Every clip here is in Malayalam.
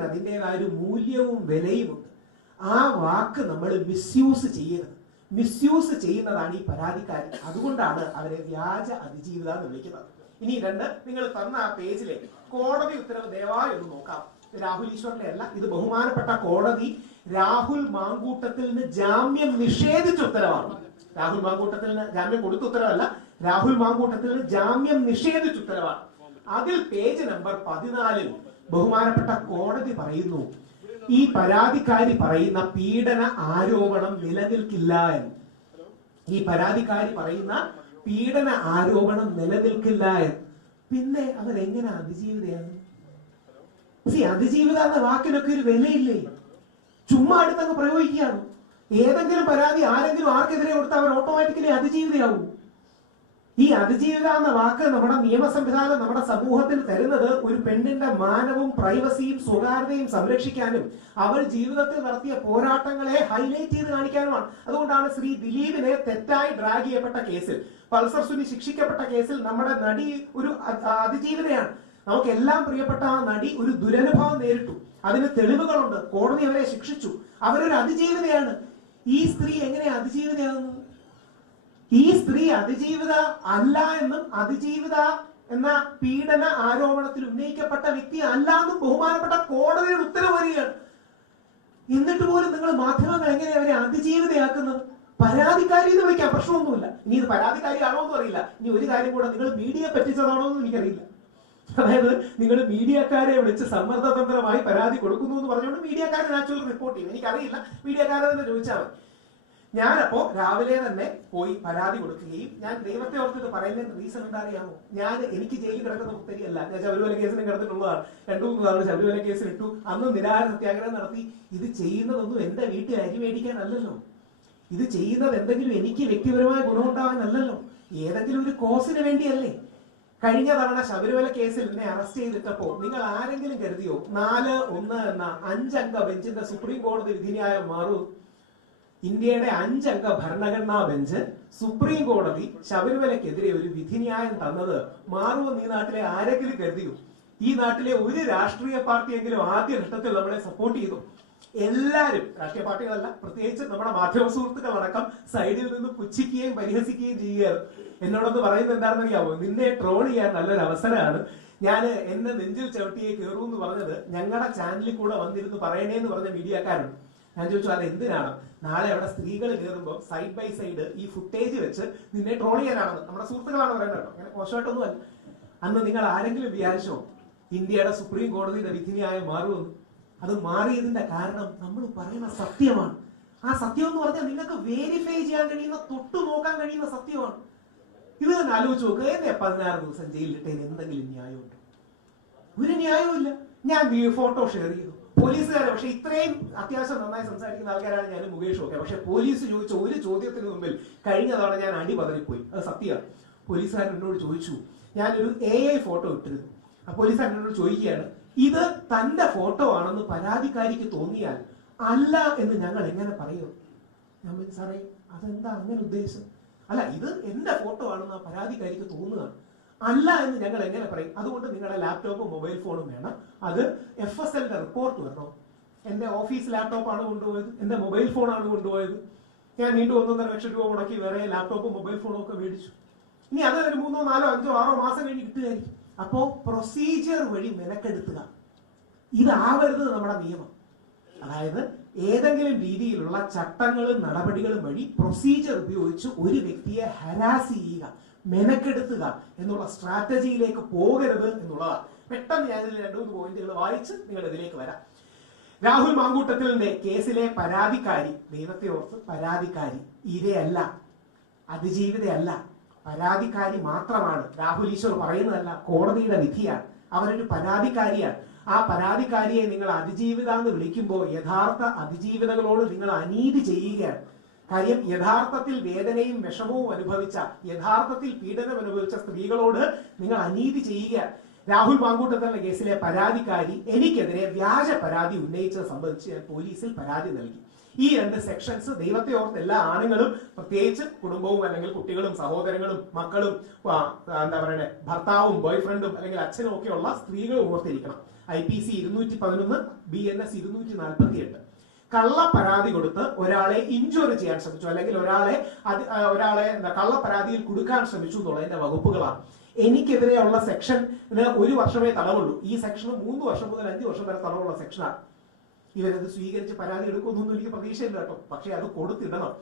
വാക്കിന് അതിന്റെതായ ഒരു മൂല്യവും വിലയുമുണ്ട് ആ വാക്ക് നമ്മൾ മിസ്യൂസ് ചെയ്യരുത് മിസ്യൂസ് ചെയ്യുന്നതാണ് ഈ പരാതിക്കാരൻ അതുകൊണ്ടാണ് അവരെ വ്യാജ അതിജീവിത എന്ന് വിളിക്കുന്നത്. ഇനി രണ്ട് നിങ്ങൾ തന്ന ആ പേജിലെ കോടതി ഉത്തരവ് ദയവായി ഒന്ന് നോക്കാം. രാഹുൽ ഈശ്വറിന്റെ അല്ല ഇത് ബഹുമാനപ്പെട്ട കോടതി രാഹുൽ മാങ്കൂട്ടത്തിൽ നിന്ന് ജാമ്യം നിഷേധിച്ച ഉത്തരവാണ്. രാഹുൽ മാങ്കൂട്ടത്തിൽ നിന്ന് ജാമ്യം കൊടുത്ത ഉത്തരവല്ല രാഹുൽ മാങ്കൂട്ടത്തിൽ നിന്ന് ജാമ്യം നിഷേധിച്ച ഉത്തരവാണ്. അതിൽ പേജ് നമ്പർ പതിനാലിൽ ബഹുമാനപ്പെട്ട കോടതി പറയുന്നു ഈ പരാതിക്കാരി പറയുന്ന പീഡന ആരോപണം നിലനിൽക്കില്ല എന്ന്. ഈ പരാതിക്കാരി പറയുന്ന പീഡന ആരോപണം നിലനിൽക്കില്ല എന്ന്. പിന്നെ അവരെങ്ങനെ അതിജീവിതയാണ് അതിജീവിത എന്ന വാക്കിനൊക്കെ ഒരു വിലയില്ലേ? ചുമ്മാ അടുത്തങ്ങ് പ്രയോഗിക്കുകയാണ്. ഏതെങ്കിലും പരാതി ആരെങ്കിലും ആർക്കെതിരെ കൊടുത്താൽ അവർ ഓട്ടോമാറ്റിക്കലി അതിജീവിതയാവും. ഈ അതിജീവിത എന്ന വാക്ക് നമ്മുടെ നിയമ സംവിധാനം നമ്മുടെ സമൂഹത്തിൽ തരുന്നത് ഒരു പെണ്ണിന്റെ മാനവും പ്രൈവസിയും സ്വകാര്യതയും സംരക്ഷിക്കാനും അവൾ ജീവിതത്തിൽ നടത്തിയ പോരാട്ടങ്ങളെ ഹൈലൈറ്റ് ചെയ്ത് കാണിക്കാനുമാണ്. അതുകൊണ്ടാണ് ശ്രീ ദിലീപിനെ തെറ്റായി ഡ്രാഗ് ചെയ്യപ്പെട്ട കേസിൽ. പൾസർ സുനി ശിക്ഷിക്കപ്പെട്ട കേസിൽ നമ്മുടെ നടി ഒരു അതിജീവിതയാണ്. നമുക്കെല്ലാം പ്രിയപ്പെട്ട ആ നടി ഒരു ദുരനുഭവം നേരിട്ടു. അതിന് തെളിവുകളുണ്ട്. കോടതി അവരെ ശിക്ഷിച്ചു. അവരൊരു അതിജീവിതയാണ്. ഈ സ്ത്രീ എങ്ങനെ അതിജീവിതയാകുന്നത് ഈ സ്ത്രീ അതിജീവിത അല്ല എന്നും അതിജീവിത എന്ന പീഡന ആരോപണത്തിൽ ഉന്നയിക്കപ്പെട്ട വ്യക്തി അല്ല എന്നും ബഹുമാനപ്പെട്ട കോടതിയുടെ ഉത്തരവ് വരികയാണ്. എന്നിട്ട് പോലും നിങ്ങൾ മാധ്യമങ്ങൾ എങ്ങനെ അവരെ അതിജീവിതയാക്കുന്നത് പരാതിക്കാരി എന്ന് വിളിക്കാം പ്രശ്നമൊന്നുമില്ല. ഇനി ഇത് പരാതിക്കാരിയാണോ എന്ന് അറിയില്ല. ഇനി ഒരു കാര്യം കൂടെ നിങ്ങൾ മീഡിയ പറ്റിച്ചതാണോ എന്ന് എനിക്കറിയില്ല. അതായത് നിങ്ങൾ മീഡിയക്കാരെ വിളിച്ച് സമ്മർദ്ദതന്ത്രമായി പരാതി കൊടുക്കുന്നു എന്ന് പറഞ്ഞുകൊണ്ട് മീഡിയക്കാരൻ ആക്ച്വൽ റിപ്പോർട്ട് ചെയ്യും. എനിക്കറിയില്ല. മീഡിയക്കാരെ തന്നെ ചോദിച്ചാൽ മതി. ഞാനപ്പോ രാവിലെ തന്നെ പോയി പരാതി കൊടുക്കുകയും ഞാൻ ദൈവത്തെ ഓർത്തിട്ട് പറയുന്നതിന് റീസൺ എന്താ അറിയാമോ? ഞാൻ എനിക്ക് ജയിലിൽ കിടക്കുന്ന കുത്തരിയല്ല ഞാൻ ശബരിമല കേസിന് കിടന്നിട്ടുള്ളതാണ്. രണ്ടു മൂന്ന് തവണ ശബരിമല കേസിൽ ഇട്ടു. അന്ന് നിരാഹാര സത്യാഗ്രഹം നടത്തി. ഇത് ചെയ്യുന്നതൊന്നും എന്റെ വീട്ടിൽ അരി മേടിക്കാനല്ലല്ലോ. ഇത് ചെയ്യുന്നത് എന്തെങ്കിലും എനിക്ക് വ്യക്തിപരമായ ഗുണമുണ്ടാവാനല്ലല്ലോ. ഏതെങ്കിലും ഒരു കോസിന് വേണ്ടിയല്ലേ. കഴിഞ്ഞ തവണ ശബരിമല കേസിൽ എന്നെ അറസ്റ്റ് ചെയ്തിട്ടപ്പോ നിങ്ങൾ ആരെങ്കിലും കരുതിയോ? നാല് ഒന്ന് എന്ന അഞ്ചംഗ ബെഞ്ചിന്റെ സുപ്രീം കോടതി വിധിന്യായം മാറൂ. ഇന്ത്യയുടെ അഞ്ചംഗ ഭരണഘടനാ ബെഞ്ച് സുപ്രീം കോടതി ശബരിമലക്കെതിരെ ഒരു വിധിന്യായം തന്നത് മാറുമെന്ന് ഈ നാട്ടിലെ ആരെങ്കിലും കരുതിയോ? ഈ നാട്ടിലെ ഒരു രാഷ്ട്രീയ പാർട്ടിയെങ്കിലും ആദ്യ ഘട്ടത്തിൽ നമ്മളെ സപ്പോർട്ട് ചെയ്തു. എല്ലാരും രാഷ്ട്രീയ പാർട്ടികളല്ല പ്രത്യേകിച്ച് നമ്മുടെ മാധ്യമ സുഹൃത്തുക്കൾ അടക്കം സൈഡിൽ നിന്ന് പുച്ഛിക്കുകയും പരിഹസിക്കുകയും ചെയ്യുകയാണ്. എന്നോടൊന്ന് പറയുന്നത് എന്താണെന്ന് അറിയാമോ നിന്നെ ട്രോൾ ചെയ്യാൻ നല്ലൊരു അവസരമാണ് ഞാൻ എന്നെ നെഞ്ചിൽ ചവിട്ടിയെ കയറൂ എന്ന് പറഞ്ഞത് ഞങ്ങളുടെ ചാനലിൽ കൂടെ വന്നിരുന്ന് പറയണേ എന്ന് പറഞ്ഞ മീഡിയക്കാരുണ്ട് ഞാൻ ചോദിച്ചു അത് എന്തിനാണ്? നാളെ അവിടെ സ്ത്രീകൾ കയറുമ്പോൾ സൈഡ് ബൈ സൈഡ് ഈ ഫുട്ടേജ് വെച്ച് നിന്നെ ട്രോൾ ചെയ്യാനാണെന്ന്. നമ്മുടെ സുഹൃത്തുക്കളാണ് പറയുന്നത് കേട്ടോ. അങ്ങനെ മോശമായിട്ടൊന്നും അല്ല. അന്ന് നിങ്ങൾ ആരെങ്കിലും വിചാരിച്ചോ ഇന്ത്യയുടെ സുപ്രീം കോടതിയുടെ വിധിന്യായം മാറുമെന്ന്? അത് മാറിയതിന്റെ കാരണം നമ്മൾ പറയുന്ന സത്യമാണ്. ആ സത്യം എന്ന് പറഞ്ഞാൽ നിങ്ങൾക്ക് വേരിഫൈ ചെയ്യാൻ കഴിയുന്ന തൊട്ടു നോക്കാൻ കഴിയുന്ന സത്യമാണ്. ഇത് തന്നെ ആലോചിച്ച് നോക്കുക എന്നെ പതിനാറ് ദിവസം ജയിലിലിട്ടതിന് എന്തെങ്കിലും ന്യായമുണ്ടോ? ഒരു ന്യായവും ഇല്ല ഞാൻ ഫോട്ടോ ഷെയർ ചെയ്തു. പോലീസുകാരെ പക്ഷെ ഇത്രയും അത്യാവശ്യം നന്നായി സംസാരിക്കുന്ന ആൾക്കാരാണ് ഞാൻ മുകേഷും ഒക്കെ. പക്ഷെ പോലീസ് ചോദിച്ച ഒരു ചോദ്യത്തിന് മുമ്പിൽ കഴിഞ്ഞ തവണ ഞാൻ അടി പതറിപ്പോയി അത് സത്യമാണ് പോലീസുകാരൻ എന്നോട് ചോദിച്ചു ഞാനൊരു എ ഐ ഫോട്ടോ ഇട്ടിരുന്നു. ആ പോലീസുകാരൻ എന്നോട് ചോദിക്കുകയാണ് ഇത് തന്റെ ഫോട്ടോ ആണെന്ന് പരാതിക്കാരിക്ക് തോന്നിയാൽ അല്ല എന്ന് ഞങ്ങൾ എങ്ങനെ പറയും? ഞാൻ സാറേ അതെന്താ അങ്ങനെ ഉദ്ദേശം? അല്ല ഇത് എന്റെ ഫോട്ടോ ആണെന്ന് ആ പരാതിക്കാരിക്ക് തോന്നുകയാണ് അല്ല എന്ന് ഞങ്ങൾ എങ്ങനെ പറയും? അതുകൊണ്ട് നിങ്ങളുടെ ലാപ്ടോപ്പും മൊബൈൽ ഫോണും വേണം. അത് എഫ് എസ് എല്ലിന്റെ റിപ്പോർട്ട് വരണം. എന്റെ ഓഫീസ് ലാപ്ടോപ്പ് ആണ് കൊണ്ടുപോയത്. എന്റെ മൊബൈൽ ഫോണാണ് കൊണ്ടുപോയത്. ഞാൻ വീണ്ടും ഒന്നൊന്നര ലക്ഷം രൂപ മുടക്കി വേറെ ലാപ്ടോപ്പും മൊബൈൽ ഫോണും ഒക്കെ മേടിച്ചു. ഇനി അത് ഒരു മൂന്നോ നാലോ അഞ്ചോ ആറോ മാസം കഴിഞ്ഞ് കിട്ടുകയായിരിക്കും. അപ്പോ പ്രൊസീജിയർ വഴി മെനക്കെടുത്തുക. ഇതാവരുത് നമ്മുടെ നിയമം. അതായത് ഏതെങ്കിലും രീതിയിലുള്ള ചട്ടങ്ങളും നടപടികളും വഴി പ്രൊസീജിയർ ഉപയോഗിച്ച് ഒരു വ്യക്തിയെ ഹരാസ് ചെയ്യുക. മെനക്കെടുത്തുക എന്നുള്ള സ്ട്രാറ്റജിയിലേക്ക് പോകരുത് എന്നുള്ളതാണ്. പെട്ടെന്ന് ഞാൻ രണ്ടു മൂന്ന് പോയിന്റുകൾ വായിച്ച് നിങ്ങൾ ഇതിലേക്ക് വരാം. രാഹുൽ മാങ്കൂട്ടത്തിലിന്റെ കേസിലെ പരാതിക്കാരി ദൈവത്തെ ഓർത്ത് പരാതിക്കാരി ഇരയല്ല അതിജീവിതയല്ല. പരാതിക്കാരി മാത്രമാണ്. രാഹുൽ ഈശ്വർ പറയുന്നതല്ല കോടതിയുടെ വിധിയാണ്. അവരൊരു പരാതിക്കാരിയാണ്. ആ പരാതിക്കാരിയെ നിങ്ങൾ അതിജീവിത എന്ന് വിളിക്കുമ്പോൾ യഥാർത്ഥ അതിജീവിതകളോട് നിങ്ങൾ അനീതി ചെയ്യുകയാണ്. കാര്യം യഥാർത്ഥത്തിൽ വേദനയും വിഷമവും അനുഭവിച്ച യഥാർത്ഥത്തിൽ പീഡനം അനുഭവിച്ച സ്ത്രീകളോട് നിങ്ങൾ അനീതി ചെയ്യുക. രാഹുൽ മാങ്കൂട്ടത്തലിന്റെ കേസിലെ പരാതിക്കാരി എനിക്കെതിരെ വ്യാജ പരാതി ഉന്നയിച്ചത് സംബന്ധിച്ച് ഞാൻ പോലീസിൽ പരാതി നൽകി. ഈ രണ്ട് സെക്ഷൻസ് ദൈവത്തെ ഓർത്ത് എല്ലാ ആണുങ്ങളും പ്രത്യേകിച്ച് കുടുംബവും അല്ലെങ്കിൽ കുട്ടികളും സഹോദരങ്ങളും മക്കളും എന്താ പറയുക ഭർത്താവും ബോയ്ഫ്രണ്ടും അല്ലെങ്കിൽ അച്ഛനും ഒക്കെയുള്ള സ്ത്രീകളും ഓർത്തിരിക്കണം. ഐ പി സി ഇരുന്നൂറ്റി പതിനൊന്ന് ബി എൻ എസ് ഇരുന്നൂറ്റി നാൽപ്പത്തി എട്ട് കള്ള പരാതി കൊടുത്ത് ഒരാളെ ഇഞ്ചുറി ചെയ്യാൻ ശ്രമിച്ചു. അല്ലെങ്കിൽ ഒരാളെ ഒരാളെ എന്താ കള്ള പരാതിയിൽ കൊടുക്കാൻ ശ്രമിച്ചു എന്നുള്ളതിന്റെ വകുപ്പുകളാണ്. എനിക്കെതിരെയുള്ള സെക്ഷന് ഒരു വർഷമേ തടവുള്ളൂ. ഈ സെക്ഷൻ മൂന്ന് വർഷം മുതൽ അഞ്ച് വർഷം വരെ തടവുള്ള സെക്ഷനാണ് ഇവരത് സ്വീകരിച്ച് പരാതി എടുക്കുമെന്നൊന്നും എനിക്ക് പ്രതീക്ഷയില്ല കേട്ടോ. പക്ഷെ അത് കൊടുത്തിടണം.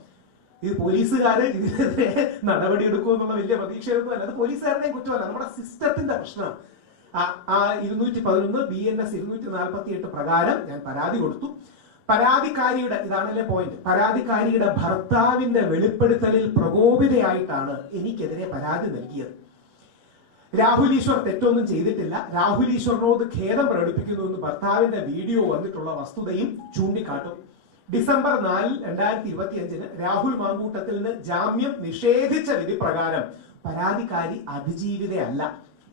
ഇത് പോലീസുകാര് ഇതിനെതിരെ നടപടി എടുക്കുമെന്നുള്ള വലിയ പ്രതീക്ഷയൊന്നും അല്ല അത് പോലീസുകാരുടെയും കുറ്റമല്ല. നമ്മുടെ സിസ്റ്റത്തിന്റെ പ്രശ്നമാണ്. ആ ഇരുന്നൂറ്റി പതിനൊന്ന് ബി എൻ എസ് ഇരുന്നൂറ്റി നാൽപ്പത്തി എട്ട് പ്രകാരം ഞാൻ പരാതി കൊടുത്തു. പരാതിക്കാരിയുടെ ഇതാണല്ലേ പോയിന്റ് പരാതിക്കാരിയുടെ ഭർത്താവിന്റെ വെളിപ്പെടുത്തലിൽ പ്രകോപിതയായിട്ടാണ് എനിക്കെതിരെ പരാതി നൽകിയത്. രാഹുൽ ഈശ്വർ തെറ്റൊന്നും ചെയ്തിട്ടില്ല. രാഹുൽ ഈശ്വറിനോട് ഖേദം പ്രകടിപ്പിക്കുന്നു എന്ന് ഭർത്താവിന്റെ വീഡിയോ വന്നിട്ടുള്ള വസ്തുതയും ചൂണ്ടിക്കാട്ടും. ഡിസംബർ നാലിൽ രണ്ടായിരത്തി ഇരുപത്തി അഞ്ചിന് രാഹുൽ മാങ്കൂട്ടത്തിന് ജാമ്യം നിഷേധിച്ച വിധി പ്രകാരം പരാതിക്കാരി അതിജീവിതയല്ല.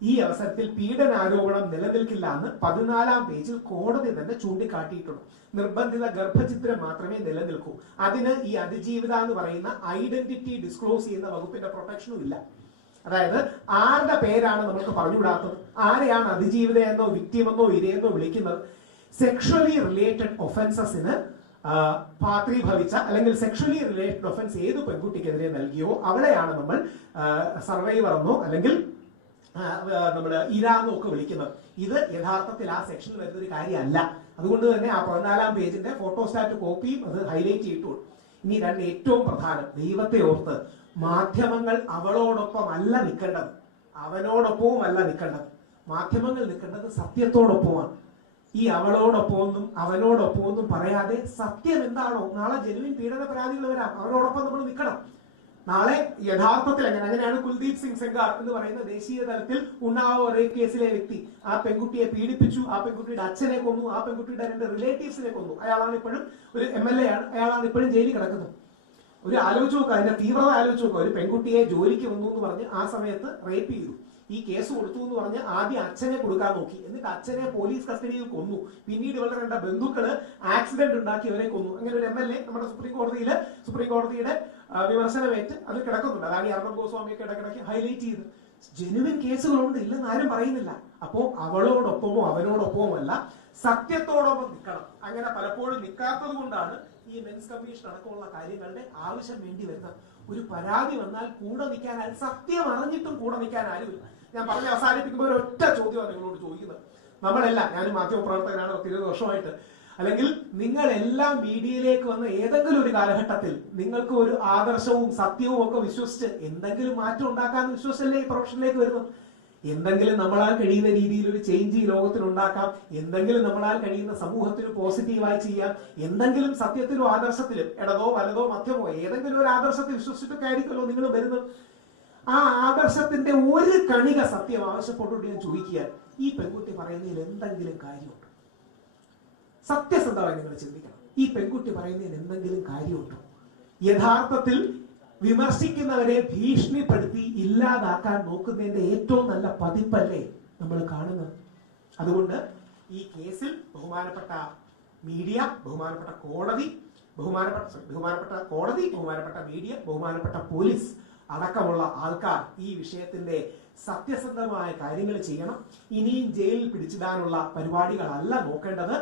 ഈ അവസരത്തിൽ പീഡനാരോപണം നിലനിൽക്കില്ല എന്ന് പതിനാലാം പേജിൽ കോടതി തന്നെ ചൂണ്ടിക്കാട്ടിയിട്ടുണ്ട്. നിർബന്ധിത ഗർഭചിത്രം മാത്രമേ നിലനിൽക്കൂ. അതിന് ഈ അതിജീവിത എന്ന് പറയുന്ന ഐഡന്റിറ്റി ഡിസ്ക്ലോസ് ചെയ്യുന്ന വകുപ്പിന്റെ പ്രൊട്ടക്ഷനും ഇല്ല. അതായത് ആരുടെ പേരാണ് നമുക്ക് പറഞ്ഞുവിടാത്തത്? ആരെയാണ് അതിജീവിത എന്നോ വിക്ടിം എന്നോ ഇരയെന്നോ വിളിക്കുന്നത്? സെക്ഷലി റിലേറ്റഡ് ഒഫൻസസിന് പാത്രീഭവിച്ച അല്ലെങ്കിൽ സെക്ഷലി റിലേറ്റഡ് ഒഫൻസ് ഏത് പെൺകുട്ടിക്കെതിരെ നൽകിയോ അവളെയാണ് നമ്മൾ സർവൈവർ എന്നോ അല്ലെങ്കിൽ നമ്മൾ ഇരാന്നോ ഒക്കെ വിളിക്കുന്നത്. ഇത് യഥാർത്ഥത്തിൽ ആ സെക്ഷനിൽ വരുന്ന ഒരു കാര്യമല്ല. അതുകൊണ്ട് തന്നെ ആ പതിനാലാം പേജിന്റെ ഫോട്ടോസ്റ്റാറ്റ് കോപ്പിയും അത് ഹൈലൈറ്റ് ചെയ്തു. ഇനി രണ്ട് ഏറ്റവും പ്രധാനം. ദൈവത്തെ ഓർത്ത് മാധ്യമങ്ങൾ അവളോടൊപ്പം അല്ല നിൽക്കേണ്ടത്. അവനോടൊപ്പവും അല്ല നിൽക്കേണ്ടത്. മാധ്യമങ്ങൾ നിൽക്കേണ്ടത് സത്യത്തോടൊപ്പമാണ്. ഈ അവളോടൊപ്പമൊന്നും അവനോടൊപ്പമൊന്നും പറയാതെ സത്യം എന്താണോ നാളെ ജനുവിൻ പീഡന പരാതികൾ വരാം അവരോടൊപ്പം നമ്മൾ നിൽക്കണം. നാളെ യഥാർത്ഥത്തിൽ അങ്ങനെ അങ്ങനെയാണ് കുൽദീപ് സിംഗ് സെങ്കാർ എന്ന് പറയുന്ന ദേശീയ തലത്തിൽ ഉണ്ണാവോ റേപ്പ് കേസിലെ വ്യക്തി. ആ പെൺകുട്ടിയെ പീഡിപ്പിച്ചു ആ പെൺകുട്ടിയുടെ അച്ഛനെ കൊന്നു ആ പെൺകുട്ടിയുടെ രണ്ട് റിലേറ്റീവ്സിനെ കൊന്നു. അയാളാണ് ഇപ്പോഴും ഒരു എം എൽ എ ആണ്. അയാളാണ് ഇപ്പോഴും ജയിലിൽ കിടക്കുന്നത്. ഒരു ആലോചിച്ച് നോക്കുക അതിന്റെ തീവ്രത ആലോചിച്ച് നോക്കുക ഒരു പെൺകുട്ടിയെ ജോലിക്ക് വന്നു എന്ന് പറഞ്ഞ് ആ സമയത്ത് റേപ്പ് ചെയ്തു. ഈ കേസ് കൊടുത്തു എന്ന് പറഞ്ഞ് ആദ്യം അച്ഛനെ കൊടുക്കാൻ നോക്കി. എന്നിട്ട് അച്ഛനെ പോലീസ് കസ്റ്റഡിയിൽ കൊന്നു. പിന്നീട് ഇവരുടെ രണ്ട് ബന്ധുക്കൾ ആക്സിഡന്റ് ഉണ്ടാക്കി അവരെ കൊന്നു. അങ്ങനെ ഒരു എം എൽ എ നമ്മുടെ സുപ്രീം കോടതിയിൽ സുപ്രീം കോടതിയുടെ വിമർശനമേറ്റ് അത് കിടക്കുന്നുണ്ട്. അതാണ് ഈ അർണബ് ഗോസ്വാമിയൊക്കെ ഇടയ്ക്കിടയ്ക്ക് ഹൈലൈറ്റ് ചെയ്ത്. ജനുവിൻ കേസുകളുണ്ട് ഇല്ലെന്ന് ആരും പറയുന്നില്ല. അപ്പോ അവളോടൊപ്പമോ അവനോടൊപ്പമോ അല്ല സത്യത്തോടൊപ്പം നിൽക്കണം അങ്ങനെ പലപ്പോഴും നിൽക്കാത്തത് കൊണ്ടാണ് ഈ മെൻസ് കമ്മീഷൻ അടക്കമുള്ള കാര്യങ്ങളുടെ ആവശ്യം വേണ്ടി വരുന്നത്. ഒരു പരാതി വന്നാൽ കൂടെ നിൽക്കാൻ സത്യം അറിഞ്ഞിട്ടും കൂടെ നിൽക്കാൻ ആരുമില്ല ഞാൻ പറഞ്ഞ് അവസാനിപ്പിക്കുമ്പോൾ ഒരൊറ്റ ചോദ്യമാണ് നിങ്ങളോട് ചോദിക്കുന്നത്. നമ്മളെല്ലാം ഞാനും മാധ്യമപ്രവർത്തകനാണ് പത്തിരുപത് വർഷമായിട്ട്. അല്ലെങ്കിൽ നിങ്ങൾ എല്ലാം മീഡിയയിലേക്ക് വന്ന ഏതെങ്കിലും ഒരു കാലഘട്ടത്തിൽ നിങ്ങൾക്ക് ഒരു ആദർശവും സത്യവും ഒക്കെ വിശ്വസിച്ച് എന്തെങ്കിലും മാറ്റം ഉണ്ടാക്കാന്ന് വിശ്വസിച്ചല്ലേ ഈ പ്രൊഫഷനിലേക്ക് വരുന്നു എന്തെങ്കിലും നമ്മളാൽ കഴിയുന്ന രീതിയിൽ ഒരു ചേഞ്ച് ഈ ലോകത്തിൽ ഉണ്ടാക്കാം. എന്തെങ്കിലും നമ്മളാൽ കഴിയുന്ന സമൂഹത്തിന് പോസിറ്റീവായി ചെയ്യാം. എന്തെങ്കിലും സത്യത്തിലും ആദർശത്തിലും ഇടതോ വലതോ മധ്യമോ ഏതെങ്കിലും ഒരു ആദർശത്തിൽ വിശ്വസിച്ചിട്ടൊക്കെ ആയിരിക്കുമല്ലോ നിങ്ങൾ വരുന്നത്. ആ ആദർശത്തിന്റെ ഒരു കണിക സത്യം ആവശ്യപ്പെട്ടുകൊണ്ട് ഞാൻ ചോദിക്കുക ഈ പെൺകുട്ടി പറയുന്നതിൽ എന്തെങ്കിലും കാര്യമുണ്ടോ സത്യസന്ധമായി നിങ്ങൾ ചിന്തിക്കണം. ഈ പെൺകുട്ടി പറയുന്നതിന് എന്തെങ്കിലും കാര്യമുണ്ടോ? യഥാർത്ഥത്തിൽ വിമർശിക്കുന്നവരെ ഭീഷണിപ്പെടുത്തി ഇല്ലാതാക്കാൻ നോക്കുന്നതിന്റെ ഏറ്റവും നല്ല പതിപ്പല്ലേ നമ്മൾ കാണുന്നത്? അതുകൊണ്ട് ഈ കേസിൽ ബഹുമാനപ്പെട്ട മീഡിയ ബഹുമാനപ്പെട്ട കോടതി ബഹുമാനപ്പെട്ട ബഹുമാനപ്പെട്ട കോടതി ബഹുമാനപ്പെട്ട മീഡിയ ബഹുമാനപ്പെട്ട പോലീസ് അടക്കമുള്ള ആൾക്കാർ ഈ വിഷയത്തിന്റെ സത്യസന്ധമായ കാര്യങ്ങൾ ചെയ്യണം. ഇനിയും ജയിലിൽ പിടിച്ചിടാനുള്ള പരിപാടികളല്ല നോക്കേണ്ടത്.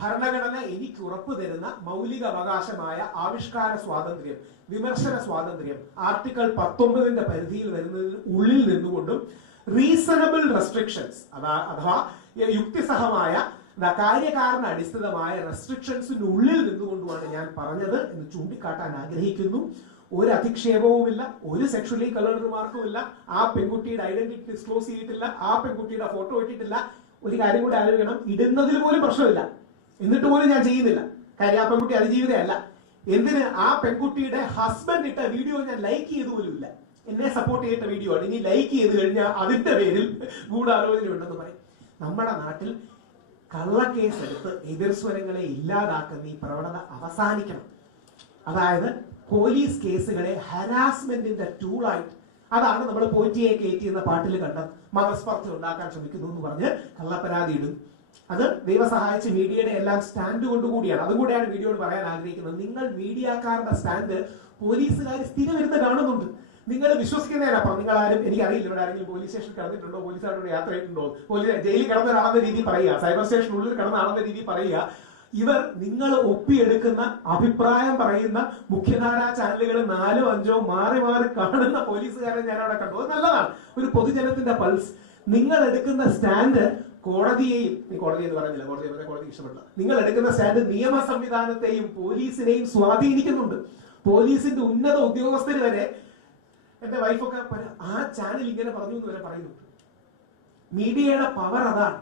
ഭരണഘടന എനിക്ക് ഉറപ്പു തരുന്ന മൗലിക അവകാശമായ ആവിഷ്കാര സ്വാതന്ത്ര്യം വിമർശന സ്വാതന്ത്ര്യം ആർട്ടിക്കിൾ പത്തൊമ്പതിന്റെ പരിധിയിൽ വരുന്നതിന് ഉള്ളിൽ നിന്നുകൊണ്ടും റീസണബിൾ റെസ്ട്രിക്ഷൻസ് അതാ അഥവാ യുക്തിസഹമായ കാര്യകാരണ അടിസ്ഥിതമായ റെസ്ട്രിക്ഷൻസിനുള്ളിൽ നിന്നുകൊണ്ടുമാണ് ഞാൻ പറഞ്ഞത് എന്ന് ചൂണ്ടിക്കാട്ടാൻ ആഗ്രഹിക്കുന്നു. ഒരു അധിക്ഷേപവുമില്ല ഒരു സെക്ഷലി കളർഡ് മാർക്കും ഇല്ല ആ പെൺകുട്ടിയുടെ ഐഡന്റിറ്റി ഡിസ്ക്ലോസ് ചെയ്തിട്ടില്ല ആ പെൺകുട്ടിയുടെ ഫോട്ടോ ഇട്ടിട്ടില്ല. ഒരു കാര്യം കൂടി ആലോചിക്കണം ഇടുന്നതിൽ പോലും പ്രശ്നമില്ല. എന്നിട്ട് പോലും ഞാൻ ചെയ്യുന്നില്ല. കാര്യം ആ പെൺകുട്ടി അതിജീവിതയല്ല. എന്തിന്? ആ പെൺകുട്ടിയുടെ ഹസ്ബൻഡ് ഇട്ട വീഡിയോ ഞാൻ ലൈക്ക് ചെയ്തു പോലും ഇല്ല. എന്നെ സപ്പോർട്ട് ചെയ്ത വീഡിയോ ആണ്. ഇനി ലൈക്ക് ചെയ്ത് കഴിഞ്ഞാൽ അതിന്റെ പേരിൽ ഗൂഢാലോചന ഉണ്ടെന്ന് പറയും. നമ്മുടെ നാട്ടിൽ കള്ളക്കേസ് എടുത്ത് എതിർസ്വരങ്ങളെ ഇല്ലാതാക്കുന്ന ഈ പ്രവണത അവസാനിക്കണം. അതായത് പോലീസ് കേസുകളെ ഹരാസ്മെന്റിന്റെ ടൂളായിട്ട് അതാണ് നമ്മൾ പോറ്റിയെ കയറ്റി എന്ന പാട്ടിൽ കണ്ടത് മതസ്പർദ്ധ ഉണ്ടാക്കാൻ ശ്രമിക്കുന്നു എന്ന് പറഞ്ഞ് കള്ളപ്പരാതി ഇടും അത് ദൈവം സഹായിച്ച് മീഡിയയുടെ എല്ലാം സ്റ്റാൻഡ് കൊണ്ടുകൂടിയാണ് അതും കൂടെയാണ് വീഡിയോയോട് പറയാൻ ആഗ്രഹിക്കുന്നത്. നിങ്ങൾ മീഡിയക്കാരുടെ സ്റ്റാൻഡ് പോലീസുകാർ സ്ഥിരം ഇരുന്ന് കാണുന്നുണ്ട്. നിങ്ങൾ വിശ്വസിക്കുന്നതിനപ്പം നിങ്ങൾ ആരും എനിക്ക് അറിയില്ല ഇവിടെ ആരെങ്കിലും പോലീസ് സ്റ്റേഷൻ കടന്നിട്ടുണ്ടോ? പോലീസുകാരോട് യാത്ര ചെയ്തിട്ടുണ്ടോ പോലീസ് ജയിലിൽ കിടന്നൊരാളെന്ന രീതി പറയുക. സൈബർ സ്റ്റേഷനുള്ളിൽ കിടന്നാണെന്ന രീതി പറയുക. ഇവർ നിങ്ങൾ ഒപ്പിയെടുക്കുന്ന അഭിപ്രായം പറയുന്ന മുഖ്യധാരാ ചാനലുകൾ നാലോ അഞ്ചോ മാറി മാറി കാണുന്ന പോലീസുകാരെ ഞാൻ അവിടെ കണ്ടു നല്ലതാണ്. ഒരു പൊതുജനത്തിന്റെ പൾസ്. നിങ്ങൾ എടുക്കുന്ന സ്റ്റാൻഡ് കോടതിയെയും കോടതി എന്ന് പറയുന്നില്ല കോടതി പറഞ്ഞാൽ കോടതി ഇഷ്ടപ്പെടില്ല നിങ്ങൾ എടുക്കുന്ന സ്റ്റാൻഡ് നിയമ സംവിധാനത്തെയും പോലീസിനെയും സ്വാധീനിക്കുന്നുണ്ട്. പോലീസിന്റെ ഉന്നത ഉദ്യോഗസ്ഥര് വരെ എന്റെ വൈഫൊക്കെ ആ ചാനൽ ഇങ്ങനെ പറഞ്ഞു എന്ന് വരെ പറയുന്നുണ്ട് മീഡിയയുടെ പവർ അതാണ്.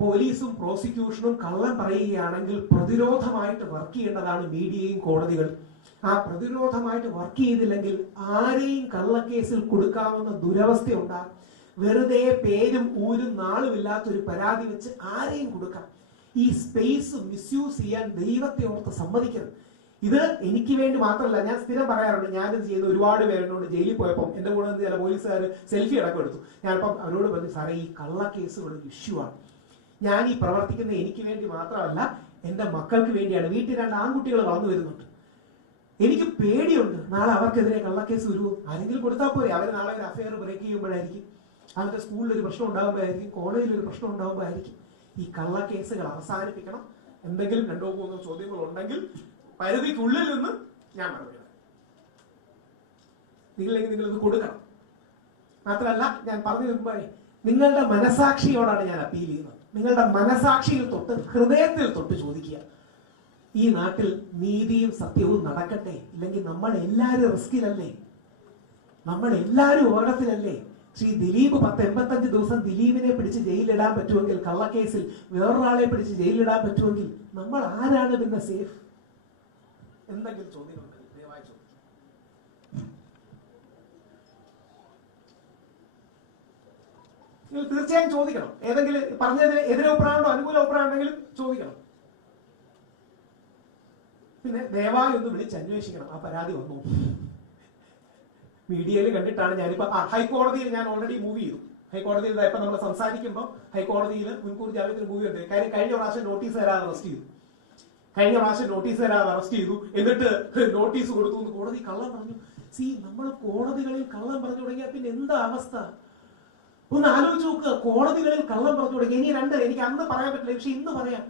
പോലീസും പ്രോസിക്യൂഷനും കള്ളം പറയുകയാണെങ്കിൽ പ്രതിരോധമായിട്ട് വർക്ക് ചെയ്യേണ്ടതാണ് മീഡിയയും കോടതികൾ. ആ പ്രതിരോധമായിട്ട് വർക്ക് ചെയ്തില്ലെങ്കിൽ ആരെയും കള്ളക്കേസിൽ കൊടുക്കാവുന്ന ദുരവസ്ഥ ഉണ്ടാകും വെറുതെ പേരും ഊരും നാളും ഇല്ലാത്തൊരു പരാതി വെച്ച് ആരെയും കൊടുക്കാം. ഈ സ്പേസ് മിസ്യൂസ് ചെയ്യാൻ ദൈവത്തെ ഓർത്ത് സമ്മതിക്കരുത് ഇത് എനിക്ക് വേണ്ടി മാത്രമല്ല ഞാൻ സ്ഥിരം പറയാറുണ്ട് ഞാനിത് ചെയ്ത് ഒരുപാട് പേരെന്നോട് ജയിലിൽ പോയപ്പോൾ എന്റെ കൂടെ ചില പോലീസുകാർ സെൽഫി അടക്കം എടുത്തു. ഞാനിപ്പം അവരോട് പറഞ്ഞു സാറേ ഈ കള്ള കേസ് ഒരു ഇഷ്യൂ ആണ്. ഞാൻ ഈ പ്രവർത്തിക്കുന്ന എനിക്ക് വേണ്ടി മാത്രമല്ല എന്റെ മക്കൾക്ക് വേണ്ടിയാണ്. വീട്ടിൽ രണ്ട് ആൺകുട്ടികൾ വളർന്നു വരുന്നുണ്ട്. എനിക്ക് പേടിയുണ്ട്. നാളെ അവർക്കെതിരെ കള്ളക്കേസ് വരുമോ ആരെങ്കിലും കൊടുത്താൽ പോരെ? അവർ നാളെ ഒരു അഫയർ ബ്രേക്ക് ചെയ്യുമ്പോഴായിരിക്കും. അവരുടെ സ്കൂളിൽ ഒരു പ്രശ്നം ഉണ്ടാകുമ്പോഴായിരിക്കും കോളേജിൽ ഒരു പ്രശ്നം ഉണ്ടാകുമ്പോഴായിരിക്കും ഈ കള്ള കേസുകൾ അവസാനിപ്പിക്കണം. എന്തെങ്കിലും രണ്ടോ മൂന്നോ ചോദ്യങ്ങൾ ഉണ്ടെങ്കിൽ പരിധിക്കുള്ളിൽ നിന്ന് ഞാൻ മറുപടി നിങ്ങളില്ലെങ്കിൽ നിങ്ങൾ ഇത് കൊടുക്കണം. മാത്രമല്ല ഞാൻ പറഞ്ഞു വരുമ്പോഴേ നിങ്ങളുടെ മനസാക്ഷിയോടാണ് ഞാൻ അപ്പീൽ ചെയ്യുന്നത്. നിങ്ങളുടെ മനസാക്ഷിയിൽ തൊട്ട് ഹൃദയത്തിൽ തൊട്ട് ചോദിക്കുക. ഈ നാട്ടിൽ നീതിയും സത്യവും നടക്കട്ടെ? ഇല്ലെങ്കിൽ നമ്മൾ എല്ലാവരും റിസ്കിലല്ലേ നമ്മൾ എല്ലാവരും ഓടത്തിലല്ലേ ശ്രീ ദിലീപ് പത്ത് എൺപത്തഞ്ച് ദിവസം ദിലീപിനെ പിടിച്ച് ജയിലിടാൻ പറ്റുമെങ്കിൽ കള്ളക്കേസിൽ വേറൊരാളെ പിടിച്ച് ജയിലിടാൻ പറ്റുമെങ്കിൽ നമ്മൾ ആരാണ് പിന്നെ സേഫ്? എന്തെങ്കിലും ചോദ്യങ്ങളുണ്ടെങ്കിൽ ദയവായി ചോദിക്കും. നിങ്ങൾ തീർച്ചയായും ചോദിക്കണം. ഏതെങ്കിലും പറഞ്ഞതിന് എതിരെ അഭിപ്രായമുണ്ടോ അനുകൂല അഭിപ്രായം ഉണ്ടെങ്കിലും ചോദിക്കണം. പിന്നെ ദയവായി ഒന്ന് വിളിച്ച് അന്വേഷിക്കണം. ആ പരാതി വന്നു. മീഡിയയിൽ കണ്ടിട്ടാണ് ഞാനിപ്പോ ഹൈക്കോടതിയിൽ ഞാൻ ഓൾറെഡി മൂവ് ചെയ്തു. ഹൈക്കോടതിയിൽ ഇപ്പൊ നമ്മൾ സംസാരിക്കുമ്പോൾ ഹൈക്കോടതിയിൽ മുൻകൂർ ജാമ്യത്തിന് മൂവ് ഉണ്ട് കാര്യം കഴിഞ്ഞ പ്രാവശ്യം നോട്ടീസ് തരാതെ അറസ്റ്റ് ചെയ്തു. കഴിഞ്ഞ പ്രാവശ്യം നോട്ടീസ് തരാതെ അറസ്റ്റ് ചെയ്തു. എന്നിട്ട് നോട്ടീസ് കൊടുത്തു എന്ന് കോടതി കള്ളം പറഞ്ഞു. സി നമ്മൾ കോടതികളിൽ കള്ളം പറഞ്ഞു തുടങ്ങിയാൽ പിന്നെ എന്താ അവസ്ഥ? ഒന്ന് ആലോചിച്ച് നോക്കുക കോടതികളിൽ കള്ളം പറഞ്ഞു തുടങ്ങി. ഇനി രണ്ട് എനിക്ക് അന്ന് പറയാൻ പറ്റില്ല. പക്ഷെ ഇന്ന് പറയാം.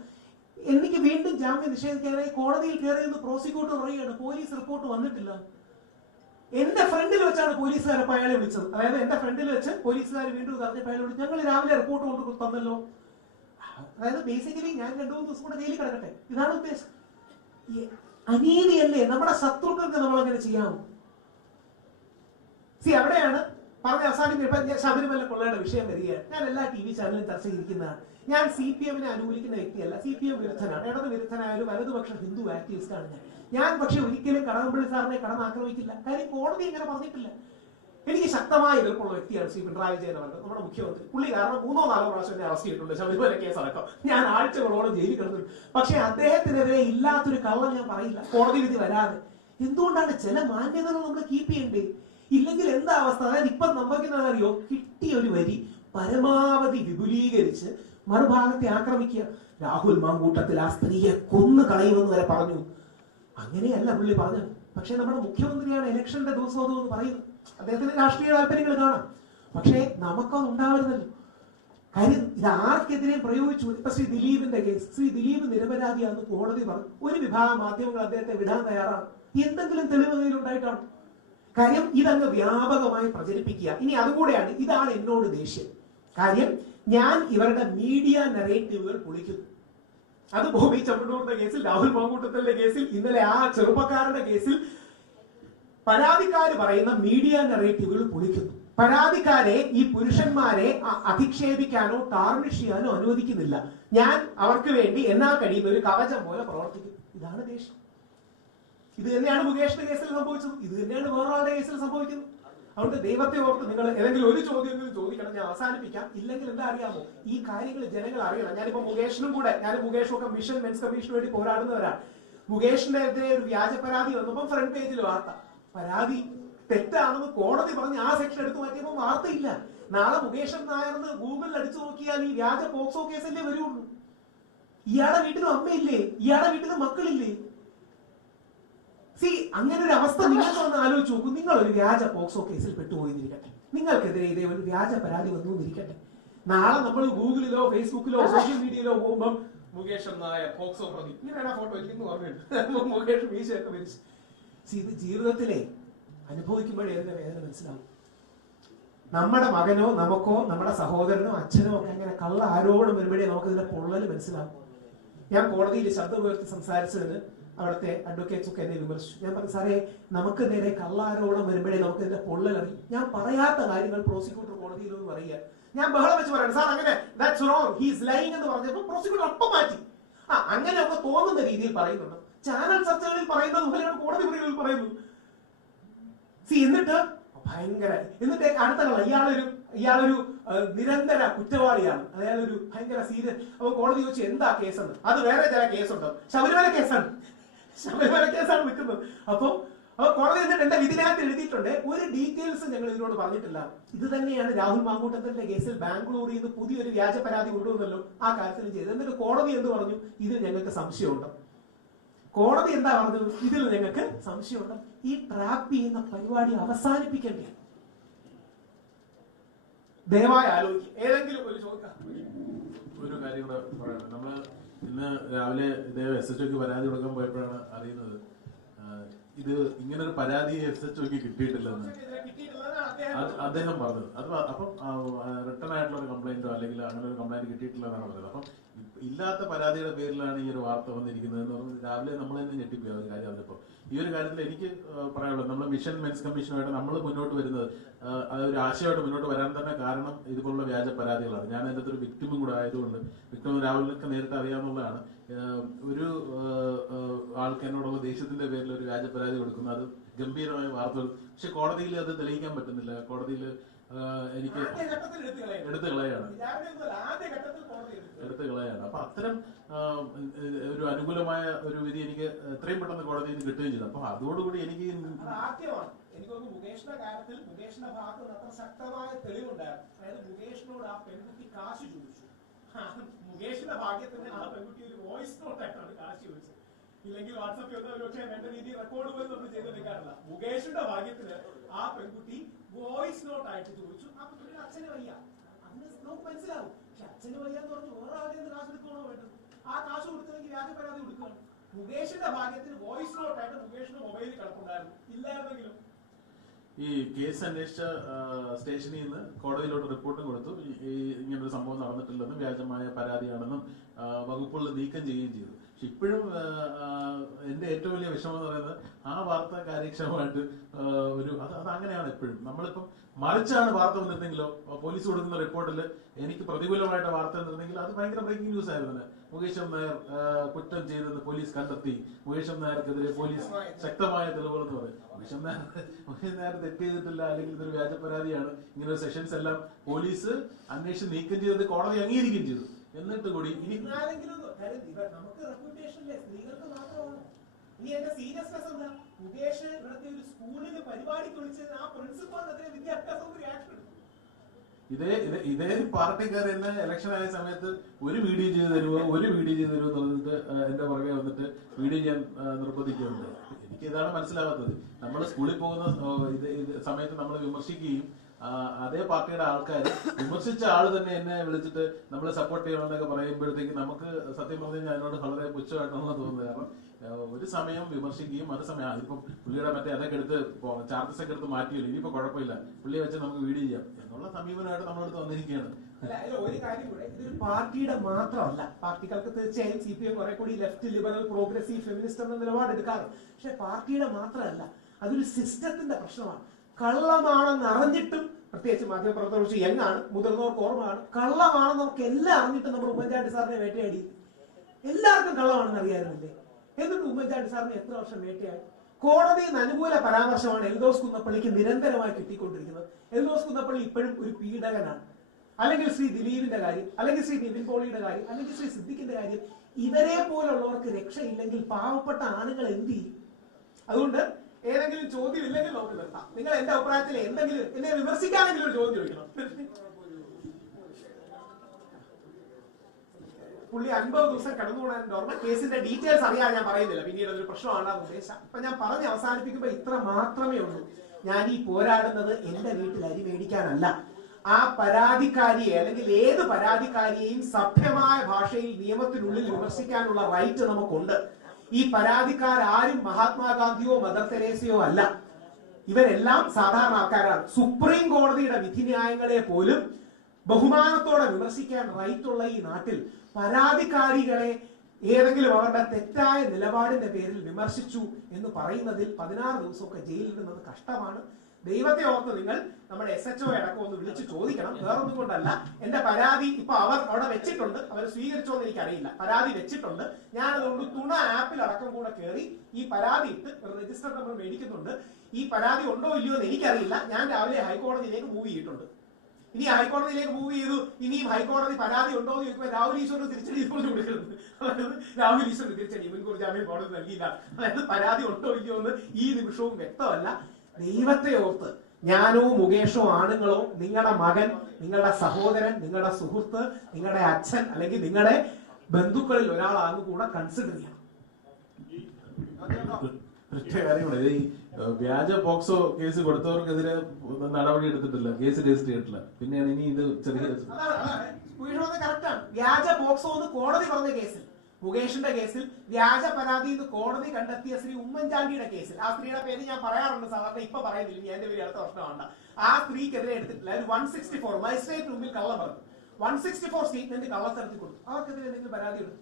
എനിക്ക് വീണ്ടും ജാമ്യം നിഷേധിക്കാനായി കോടതിയിൽ കയറിയെന്ന് പ്രോസിക്യൂട്ടർ പറയുകയാണ്. പോലീസ് റിപ്പോർട്ട് വന്നിട്ടില്ല. എന്റെ ഫ്രണ്ടിൽ വെച്ചാണ് പോലീസുകാർ അയാളെ വിളിച്ചത്. അതായത് എന്റെ ഫ്രണ്ടിൽ വെച്ച് പോലീസുകാർ വീണ്ടും പറഞ്ഞപ്പോൾ അയാളെ വിളിച്ചു. ഞങ്ങൾ രാവിലെ റിപ്പോർട്ട് കൊണ്ട് തന്നല്ലോ. അതായത് ബേസിക്കലി ഞാൻ രണ്ടു മൂന്ന് ദിവസം കൂടെ ജയിലിൽ കിടക്കട്ടെ. ഇതാണ് ഉദ്ദേശം. അനീതിയല്ലേ നമ്മുടെ ശത്രുക്കൾക്ക് നമ്മൾ അങ്ങനെ ചെയ്യാമോ? സി അവിടെയാണ് പറഞ്ഞ അവസാനം ഇപ്പൊ ഞാൻ ശബരിമല കൊള്ളയുടെ വിഷയം വരികയാണ്. ഞാൻ എല്ലാ ടി വി ചാനലും ചർച്ച ചെയ്തിരിക്കുന്നതാണ്. ഞാൻ സി പി എമ്മിനെ അനുകൂലിക്കുന്ന വ്യക്തിയല്ല. സി പി എം വിരുദ്ധനാണ്. ഇടത് വിരുദ്ധനായ ഒരു വലതുപക്ഷ ഹിന്ദു ആക്ടിവിസ്റ്റ് ആണ് ഞാൻ. ഞാൻ പക്ഷെ ഒരിക്കലും കടകംപള്ളി സാറിനെ കടന്നാക്രമിക്കില്ല കാര്യം കോടതി ഇങ്ങനെ പറഞ്ഞിട്ടില്ല. എനിക്ക് ശക്തമായ എതിർപ്പുള്ള വ്യക്തിയാണ് ശ്രീ പിണറായി വിജയൻ പറഞ്ഞത് നമ്മുടെ മുഖ്യമന്ത്രി. പുള്ളി കാരണം മൂന്നോ നാലോ പ്രാവശ്യം എന്നെ അറസ്റ്റ് ചെയ്തിട്ടുണ്ട്. ശബരിമല കേസ് അടക്കം. ഞാൻ ആഴ്ചകളോളം ജയിലിൽ കിടന്നു പക്ഷെ അദ്ദേഹത്തിനെതിരെ ഇല്ലാത്തൊരു കള്ളം ഞാൻ പറയില്ല. കോടതി വിധി വരാതെ. എന്തുകൊണ്ടാണ് ചില മാന്യതകൾ നമ്മൾ കീപ്പ് ചെയ്യേണ്ടത് ഇല്ലെങ്കിൽ എന്താ അവസ്ഥ? അതായത് ഇപ്പൊ സംഭവിക്കുന്നത് അറിയോ? കിട്ടിയ ഒരു വരി പരമാവധി വിപുലീകരിച്ച് മറുഭാഗത്തെ ആക്രമിക്കുക. രാഹുൽ മാങ്കൂട്ടത്തിൽ ആ സ്ത്രീയെ കൊന്നു കളയുമെന്ന് വരെ പറഞ്ഞു. അങ്ങനെയല്ല പുള്ളി പറഞ്ഞത്. പക്ഷേ നമ്മുടെ മുഖ്യമന്ത്രിയാണ് ഇലക്ഷന്റെ ദിവസം എന്ന് പറയുന്നത്. അദ്ദേഹത്തിന് രാഷ്ട്രീയ താല്പര്യങ്ങൾ കാണാം. പക്ഷേ നമുക്കത് ഉണ്ടാവരുതല്ലോ. കാര്യം ഇത് ആർക്കെതിരെ പ്രയോഗിച്ചു? ഇപ്പൊ ശ്രീ ദിലീപിന്റെ കേസ്. ശ്രീ ദിലീപ് നിരപരാധിയാണെന്ന് കോടതി പറഞ്ഞു. ഒരു വിഭാഗം മാധ്യമങ്ങൾ അദ്ദേഹത്തെ വിടാൻ തയ്യാറാണ്. എന്തെങ്കിലും തെളിവ് കയ്യിലുണ്ടായിട്ടാണ് കാര്യം ഇതങ്ങ് വ്യാപകമായി പ്രചരിപ്പിക്കുക. ഇനി അതുകൂടെയാണ് ഇതാണ് എന്നോട് ദേഷ്യം. കാര്യം ഞാൻ ഇവരുടെ മീഡിയ നെറേറ്റീവുകൾ പൊളിക്കുന്നു. അത് ബോബി ചമ്മണ്ണൂറിന്റെ കേസിൽ രാഹുൽ മാങ്കൂട്ടത്തിന്റെ കേസിൽ ഇന്നലെ ആ ചെറുപ്പക്കാരുടെ കേസിൽ പരാതിക്കാർ പറയുന്ന മീഡിയ നെറേറ്റീവുകൾ പൊളിക്കുന്നു. പരാതിക്കാരെ ഈ പുരുഷന്മാരെ അധിക്ഷേപിക്കാനോ ടാർണിഷ് ചെയ്യാനോ അനുവദിക്കുന്നില്ല. ഞാൻ അവർക്ക് വേണ്ടി എന്നാൽ കഴിയുന്ന ഒരു കവചം പോലെ പ്രവർത്തിക്കും. ഇതാണ് ദേഷ്യം. ഇത് തന്നെയാണ് മുകേഷിന്റെ കേസിൽ സംഭവിച്ചത്. ഇത് തന്നെയാണ് വേറൊരാളുടെ കേസിൽ സംഭവിക്കുന്നത്. അതുകൊണ്ട് ദൈവത്തെ ഓർത്ത് നിങ്ങൾ ഏതെങ്കിലും ഒരു ചോദ്യം ചോദിക്കണം ഞാൻ അവസാനിപ്പിക്കാം. ഇല്ലെങ്കിൽ എന്താ അറിയാമോ? ഈ കാര്യങ്ങൾ ജനങ്ങൾ അറിയണം. ഞാനിപ്പോ മുകേഷിനും കൂടെ ഞാൻ മുകേഷും ഒക്കെ മിഷൻ മെൻസ് കമ്മീഷന് വേണ്ടി പോരാടുന്നവരാണ്. മുകേഷിന്റെ എതിരെ ഒരു വ്യാജ പരാതി വന്നപ്പോൾ ഫ്രണ്ട് പേജിൽ വാർത്ത. പരാതി തെറ്റാണെന്ന് കോടതി പറഞ്ഞ് ആ സെക്ഷൻ എടുത്തു മാറ്റിയപ്പോൾ വാർത്തയില്ല. നാളെ മുകേഷൻ നായർന്ന് ഗൂഗിളിൽ അടിച്ചു നോക്കിയാൽ ഈ വ്യാജ പോക്സോ കേസല്ലേ വരുള്ളൂ. ഇയാളുടെ വീട്ടിലും അമ്മയില്ലേ? ഇയാളുടെ വീട്ടിലും മക്കളില്ലേ? സി അങ്ങനെ ഒരു അവസ്ഥ നിങ്ങൾക്ക് ഒന്ന് ആലോചിച്ച് നോക്കൂ. നിങ്ങൾ ഒരു വ്യാജ പോക്സോ കേസിൽ പെട്ടുപോയിരിക്കട്ടെ. നിങ്ങൾക്കെതിരെ ഇതേ ഒരു വ്യാജ പരാതി വന്നു എന്നിരിക്കട്ടെ നാളെ നമ്മൾ ഗൂഗിളിലോ ഫേസ്ബുക്കിലോ സോഷ്യൽ മീഡിയയിലോ പോകുമ്പോൾ മുകേഷ് എന്നായ പോക്സോ പ്രതി. ഇങ്ങനെയാണ് ഫോട്ടോ ഇല്ലെന്ന് ഓർമ്മയുണ്ട്. മുകേഷ് മീശയൊക്കെ ഇത് ജീവിതത്തിലെ അനുഭവിക്കുമ്പോഴേ അതിന്റെ വേദന മനസ്സിലാവും. നമ്മുടെ മകനോ നമുക്കോ നമ്മുടെ സഹോദരനോ അച്ഛനോ ഒക്കെ അങ്ങനെ കള്ള ആരോപണം വരുമ്പോഴേ നമുക്ക് ഇതിന്റെ പൊള്ളൽ മനസ്സിലാവും. ഞാൻ കോടതിയിൽ ശബ്ദം ഉയർത്തി സംസാരിച്ചതിന് അവിടുത്തെ അഡ്വക്കേറ്റ്സ് ഒക്കെ എന്നെ വിമർശിച്ചു. ഞാൻ പറഞ്ഞു സാറേ നമുക്ക് നേരെ കള്ളാരോപണം വരുമ്പോഴേ നമുക്ക് ഇതിന്റെ പൊള്ളലറി ഞാൻ പറയാത്ത കാര്യങ്ങൾ പ്രോസിക്യൂട്ടർ കോടതിയിലൊന്നും പറയുക. ഞാൻ ബഹളം വെച്ച് പറയണം സാർ അങ്ങനെ ദാറ്റ്സ് റോങ് ഹീസ് ലൈങ് എന്ന് പറഞ്ഞപ്പോൾ പ്രോസിക്യൂട്ടർ അപ്പം മാറ്റി. ആ അങ്ങനെ ഒക്കെ തോന്നുന്ന രീതിയിൽ പറയുന്നുണ്ട്. ചാനൽ ചർച്ചകളിൽ പറയുന്നത് പോലെയാണ് കോടതി മുറികളിൽ പറയുന്നു. സി എന്നിട്ട് ഭയങ്കര എന്നിട്ട് അടുത്ത ഇയാളൊരു ഇയാളൊരു നിരന്തര കുറ്റവാളിയാണ്. അയാളൊരു ഭയങ്കര സീരിയസ്. അപ്പൊ കോടതി ചോദിച്ചു എന്താ കേസെന്ന്? അത് വേറെ ചില കേസുണ്ട്. ശബരിമല കേസാണ്. ശബരിമല കേസാണ് നിൽക്കുന്നത് അപ്പം കോടതി എന്നിട്ട് എന്റെ വിധിനകത്ത് എഴുതിയിട്ടുണ്ട് ഒരു ഡീറ്റെയിൽസ് ഞങ്ങൾ ഇതിനോട് പറഞ്ഞിട്ടില്ല. ഇത് തന്നെയാണ് രാഹുൽ മാങ്കൂട്ടത്തിന്റെ കേസിൽ ബാംഗ്ലൂരിൽ നിന്ന് പുതിയൊരു വ്യാജ പരാതി കൊണ്ടുവന്നല്ലോ ആ കാര്യത്തിൽ ചെയ്തത്. എന്നിട്ട് കോടതി എന്ത് പറഞ്ഞു? ഇതിൽ ഞങ്ങൾക്ക് സംശയമുണ്ട്. കോടതി എന്താ പറഞ്ഞത്? ഇതിൽ നിങ്ങൾക്ക് സംശയമുണ്ട്. ഈ ട്രാപ്പ് ചെയ്യുന്ന പരിപാടി അവസാനിപ്പിക്കേണ്ട ദയവായി ആലോചിക്കുക ഏതെങ്കിലും ഒരു ചോദിക്കാം ഒരു കാര്യം കൂടെ പറയാം നമ്മൾ ഇന്ന് രാവിലെ ഇതേ എസ് എച്ച് ഒക്ക് പരാതി കൊടുക്കാൻ പോയപ്പോഴാണ് അറിയുന്നത്. ഇത് ഇങ്ങനെ ഒരു പരാതി എസ് എച്ച് ഒക്ക് കിട്ടിയിട്ടില്ലെന്ന് അദ്ദേഹം പറഞ്ഞത്. അത് അപ്പം റിട്ടേൺ ആയിട്ടുള്ള ഒരു കംപ്ലൈന്റോ അല്ലെങ്കിൽ അങ്ങനെ ഒരു കംപ്ലൈന്റ് കിട്ടിയിട്ടില്ല എന്നാണ് പറഞ്ഞത്. അപ്പം ഇല്ലാത്ത പരാതിയുടെ പേരിലാണ് ഈ ഒരു വാർത്ത വന്നിരിക്കുന്നത് എന്ന് പറഞ്ഞാൽ രാവിലെ നമ്മൾ തന്നെ ഞെട്ടിപ്പോയി ഒരു കാര്യം അതിപ്പോൾ ഈ ഒരു കാര്യത്തിൽ എനിക്ക് പറയാനുള്ളത് നമ്മൾ മിഷൻ മെൻസ് കമ്മീഷനുമായിട്ട് നമ്മൾ മുന്നോട്ട് വരുന്നത് അത് ഒരു ആശയമായിട്ട് മുന്നോട്ട് വരാൻ തന്നെ കാരണം ഇതുപോലുള്ള വ്യാജ പരാതികളാണ്. ഞാൻ അതിന്റെ ഒരു വിക്ടിമും കൂടെ ആയതുകൊണ്ട് വിക്ടിം രാഹുലിനൊക്കെ നേരിട്ട് അറിയാമെന്നുള്ളതാണ് ഒരു ആൾക്ക് എന്നോടുള്ള ദേഷ്യത്തിന്റെ പേരിൽ ഒരു വ്യാജ പരാതി കൊടുക്കുന്നു അത് ഗംഭീരമായ വാർത്തകൾ. പക്ഷെ കോടതിയിൽ അത് തെളിയിക്കാൻ പറ്റുന്നില്ല. കോടതിയിൽ എനിക്ക് എടുത്തു കളയണം. എടുത്ത്. കളയാണ്. അപ്പൊ അത്തരം ഒരു അനുകൂലമായ ഒരു വിധി എനിക്ക് എത്രയും പെട്ടെന്ന് കോടതിയിൽ നിന്ന് കിട്ടുകയും ചെയ്തു. അപ്പൊ അതോടുകൂടി എനിക്ക് എനിക്കൊന്ന് മുകേഷിന്റെ കാര്യത്തിൽ മുകേഷിന്റെ ഭാഗത്ത് നിന്ന് അത്ര ശക്തമായ തെളിവുണ്ടായിരുന്നു. അതായത് മുകേഷിനോട് ആ പെൺകുട്ടി കാശ് ചോദിച്ചു. മുകേഷിന്റെ ഭാഗ്യത്തിന് ആ പെൺകുട്ടി ഒരു വോയിസ് നോട്ടായിട്ടാണ് കാശ് ചോദിച്ചത്. ഇല്ലെങ്കിൽ വാട്സപ്പിൽ ഒന്നും ഒരു പക്ഷേ വേണ്ട രീതിയിൽ റെക്കോർഡ് പോലും നമ്മൾ ചെയ്തെടുക്കാറില്ല മുകേഷിന്റെ ഭാഗ്യത്തിന് ആ പെൺകുട്ടി വോയിസ് നോട്ട് ആയിട്ട് ചോദിച്ചു. ആ പെൺകുട്ടിയുടെ അച്ഛന് വയ്യ. അന്ന് നമുക്ക് മനസ്സിലാവും. പക്ഷെ വയ്യ എന്ന് പറഞ്ഞു വേറെ ആരുടെ കാശ് എടുക്കണോ വേണ്ടത്? ആ കാശ് കൊടുത്തെങ്കിൽ വ്യാജ പരാതി കൊടുക്കുകയാണ്. മുകേഷിന്റെ ഭാഗ്യത്തിന് വോയിസ് നോട്ട് ആയിട്ട് മുകേഷിന്റെ മൊബൈലിൽ കിടപ്പുണ്ടായിരുന്നു. ഇല്ലായിരുന്നെങ്കിലും. ഈ കേസ് അന്വേഷിച്ച സ്റ്റേഷനിൽ നിന്ന് കോടതിയിലോട്ട് റിപ്പോർട്ടും കൊടുത്തു. ഇങ്ങനൊരു സംഭവം നടന്നിട്ടില്ലെന്നും വ്യാജമായ പരാതിയാണെന്നും വകുപ്പുകൾ നീക്കം ചെയ്യുകയും ചെയ്തു. ഇപ്പോഴും എന്റെ ഏറ്റവും വലിയ വിഷമം എന്ന് പറയുന്നത് ആ വാർത്ത കാര്യക്ഷമമായിട്ട് ഒരു അത് അത് അങ്ങനെയാണ് എപ്പോഴും നമ്മളിപ്പം മറിച്ചാണ് വാർത്ത വന്നിരുന്നെങ്കിലോ പോലീസ് കൊടുക്കുന്ന റിപ്പോർട്ടിൽ എനിക്ക് പ്രതികൂലമായിട്ട് വാർത്ത വന്നിരുന്നെങ്കിൽ അത് ഭയങ്കര ബ്രേക്കിംഗ് ന്യൂസ് ആയിരുന്നു മുകേഷം നായർ കുറ്റം ചെയ്തെന്ന് പോലീസ് കണ്ടെത്തി. മുകേഷം നായർക്കെതിരെ പോലീസ് ശക്തമായ തെളിവുകൾ എന്ന് പറയും. മുകേഷം നായർ മുകേഷ് നായർ തെറ്റ് ചെയ്തിട്ടില്ല അല്ലെങ്കിൽ ഇതൊരു വ്യാജ പരാതിയാണ്. ഇങ്ങനെ സെഷൻസ് എല്ലാം പോലീസ് അന്വേഷിച്ച് നീക്കം ചെയ്തത് കോടതി അംഗീകരിക്കുകയും ചെയ്തു. എന്നിട്ട് കൂടി മാത്രമാണ്. ഇനി ഒരു ആ ഇതേ ഇതേ പാർട്ടി പാർട്ടിക്കാർ എന്നെ ഇലക്ഷൻ ആയ സമയത്ത് ഒരു വീഡിയോ ചെയ്ത് തരുമോ ഒരു വീഡിയോ ചെയ്ത് തരുമോ എന്ന് പറഞ്ഞിട്ട് എന്റെ പുറകെ വന്നിട്ട് വീഡിയോ ആ, നിർബന്ധിക്കുന്നുണ്ട് എനിക്ക് ഇതാണ് മനസ്സിലാവാത്തത്. നമ്മൾ സ്കൂളിൽ പോകുന്ന സമയത്ത് നമ്മൾ വിമർശിക്കുകയും അതേ പാർട്ടിയുടെ ആൾക്കാർ വിമർശിച്ച ആൾ തന്നെ എന്നെ വിളിച്ചിട്ട് നമ്മളെ സപ്പോർട്ട് ചെയ്യണമെന്നൊക്കെ പറയുമ്പോഴത്തേക്ക് നമുക്ക് സത്യം പറഞ്ഞു കഴിഞ്ഞാൽ അതിനോട് വളരെ പുച്ഛമായിട്ടാണ് തോന്നുന്നത്. കാരണം ഒരു സമയം വിമർശിക്കുകയും അതേ സമയം ആ, ഇപ്പം പുള്ളിയുടെ മറ്റേ അതൊക്കെ എടുത്ത് ചാർജസ് ഒക്കെ എടുത്ത് മാറ്റിയല്ലോ ഇനിയിപ്പോ കുഴപ്പമില്ല. പുള്ളിയെ വെച്ച് നമുക്ക് വീഡിയോ ചെയ്യാം. എന്നുള്ള സമീപനമായിട്ട് നമ്മളെടുത്ത് വന്നിരിക്കുകയാണ്. ഒരു കാര്യം കൂടെ ഇതൊരു പാർട്ടിയുടെ മാത്രമല്ല പാർട്ടികൾക്ക് തീർച്ചയായും സി പി എം കുറെ കൂടി ലെഫ്റ്റ് ലിബറൽ പ്രോഗ്രസീവ് ഫെമിനിസ്റ്റ് എന്ന നിലപാടെടുക്കാറുണ്ട്. പക്ഷെ പാർട്ടിയുടെ മാത്രമല്ല അതൊരു സിസ്റ്റത്തിന്റെ പ്രശ്നമാണ്. കള്ളമാണെന്ന് അറിഞ്ഞിട്ടും പ്രത്യേകിച്ച് മാധ്യമപ്രവർത്തകർ എന്നാണ് മുതിർന്നവർക്ക് ഓർമ്മയാണ്. കള്ളമാണെന്ന് നമുക്ക് എല്ലാം അറിഞ്ഞിട്ടും നമ്മൾ ഉമ്മൻചാണ്ടി സാറിനെ വേട്ടയാടി. എല്ലാവർക്കും കള്ളമാണെന്ന് അറിയായിരുന്നില്ലേ എന്നിട്ട് ഉമ്മൻചാണ്ടി സാറിനെ എത്ര വർഷം വേട്ടയാടി? കോടതിയിൽ നിന്ന് അനുകൂല പരാമർശമാണ് എൽദോസ് കുന്നപ്പള്ളിക്ക് നിരന്തരമായി കിട്ടിക്കൊണ്ടിരിക്കുന്നത്. എൽദോസ് കുന്നപ്പള്ളി ഇപ്പോഴും ഒരു പീഡകനാണ്. അല്ലെങ്കിൽ ശ്രീ ദിലീപിന്റെ കാര്യം അല്ലെങ്കിൽ ശ്രീ നിവിൻ പോളിയുടെ കാര്യം അല്ലെങ്കിൽ ശ്രീ സിദ്ദിഖിന്റെ കാര്യം ഇവരെ പോലുള്ളവർക്ക് രക്ഷയില്ലെങ്കിൽ പാവപ്പെട്ട ആണുങ്ങൾ എന്ത് ചെയ്യും? അതുകൊണ്ട് ഏതെങ്കിലും ചോദ്യം ഇല്ലെങ്കിൽ നമുക്ക് നിർത്താം. നിങ്ങൾ എന്റെ അഭിപ്രായത്തിൽ എന്തെങ്കിലും എന്നെ വിമർശിക്കാനെങ്കിലും ഒരു ചോദ്യം ചോദിക്കണം. പുള്ളി അൻപത് ദിവസം കടന്നുകൂടാൻ ഓർമ്മ കേസിന്റെ ഡീറ്റെയിൽസ് അറിയാൻ ഞാൻ പറയുന്നില്ല. പിന്നീട് അതൊരു പ്രശ്നമാണ് ഉദ്ദേശം അപ്പൊ ഞാൻ പറഞ്ഞ് അവസാനിപ്പിക്കുമ്പോ ഇത്ര മാത്രമേ ഉള്ളൂ. ഞാൻ ഈ പോരാടുന്നത് എന്റെ വീട്ടിൽ അരി മേടിക്കാനല്ല. ആ പരാതിക്കാരിയെ അല്ലെങ്കിൽ ഏത് പരാതിക്കാരിയെയും സഭ്യമായ ഭാഷയിൽ നിയമത്തിനുള്ളിൽ വിമർശിക്കാനുള്ള റൈറ്റ് നമുക്കുണ്ട്. ഈ പരാതിക്കാരും മഹാത്മാഗാന്ധിയോ മദർ തെരേസയോ അല്ല. ഇവരെല്ലാം സാധാരണ ആൾക്കാരാണ്. സുപ്രീം കോടതിയുടെ വിധിന്യായങ്ങളെ പോലും ബഹുമാനത്തോടെ വിമർശിക്കാൻ റൈറ്റുള്ള ഈ നാട്ടിൽ പരാതിക്കാരികളെ ഏതെങ്കിലും അവരുടെ തെറ്റായ നിലപാടിന്റെ പേരിൽ വിമർശിച്ചു എന്ന് പറയുന്നതിൽ പതിനാറ് ദിവസമൊക്കെ ജയിലിടുന്നത് കഷ്ടമാണ്. ദൈവത്തെ ഓർത്ത് നിങ്ങൾ നമ്മുടെ എസ് എച്ച് ഒ അടക്കം ഒന്ന് വിളിച്ച് ചോദിക്കണം. വേറൊന്നും കൊണ്ടല്ല. എന്റെ പരാതി ഇപ്പൊ അവർ അവിടെ വെച്ചിട്ടുണ്ട്. അവർ സ്വീകരിച്ചോ എന്ന് എനിക്കറിയില്ല. പരാതി വെച്ചിട്ടുണ്ട്. ഞാൻ അതുകൊണ്ട് തുണ ആപ്പിൽ അടക്കം കൂടെ കയറി ഈ പരാതി ഇട്ട് രജിസ്റ്റർ നമ്പർ മേടിക്കുന്നുണ്ട്. ഈ പരാതി ഉണ്ടോ ഇല്ലയോ എന്ന് എനിക്കറിയില്ല. ഞാൻ രാവിലെ ഹൈക്കോടതിയിലേക്ക് മൂവ് ചെയ്തിട്ടുണ്ട്. ഇനി ഹൈക്കോടതിയിലേക്ക് മൂവ് ചെയ്തു. ഇനിയും ഹൈക്കോടതി പരാതി ഉണ്ടോ എന്ന് ചോദിക്കുമ്പോൾ രാഹുൽ ഈശ്വറിന് തിരിച്ചടി ഇപ്പോഴും കൊടുക്കരുത്. രാഹുൽ ഈശ്വറിന് തിരിച്ചടി. മുൻകൂർ ജാമ്യം കോടതി നൽകിയില്ല. അതായത് പരാതി ഉണ്ടോ ഇല്ലയോ എന്ന് ഈ നിമിഷവും വ്യക്തമല്ല. ദൈവത്തെ ഓർത്ത് ഞാനോ മുകേഷോ ആണുങ്ങളോ നിങ്ങളുടെ മകൻ നിങ്ങളുടെ സഹോദരൻ നിങ്ങളുടെ സുഹൃത്ത് നിങ്ങളുടെ അച്ഛൻ അല്ലെങ്കിൽ നിങ്ങളുടെ ബന്ധുക്കളിൽ ഒരാളാന്ന് കൂടെ കൺസിഡർ ചെയ്യണം കാര്യമാണ്. ഈ വ്യാജ പോക്സോ കേസ് കൊടുത്തവർക്കെതിരെ നടപടി എടുത്തിട്ടില്ല. കേസ് രജിസ്റ്റർ ചെയ്തിട്ടില്ല. പിന്നെയാണ് ഇനി ഇത് ചെറിയ. വ്യാജ പോക്സോ എന്ന് കോടതി പറഞ്ഞ കേസിൽ. മുകേഷിന്റെ കേസിൽ വ്യാജ പരാതി എന്ന് കോടതി കണ്ടെത്തിയ ശ്രീ ഉമ്മൻചാണ്ടിയുടെ കേസിൽ. ആ സ്ത്രീയുടെ പേര് ഞാൻ പറയാറുണ്ട് സാധാരണ ഇപ്പൊ പറയുന്നില്ല. ഞാൻ എന്റെ പേര് അടുത്ത പ്രശ്നമാണ് ആ സ്ത്രീക്കെതിരെ എടുത്തിട്ടില്ല. വൺ സിക്സ്റ്റി ഫോർ മജിസ്ട്രേറ്റ് മുമ്പിൽ കള്ളം പറഞ്ഞു. വൺ സിക്സ്റ്റി ഫോർ സ്റ്റേറ്റ്മെന്റ് കള്ളത്തരത്തിൽ കൊടുത്തു. അവർക്കെതിരെ എന്തെങ്കിലും പരാതി എടുത്തു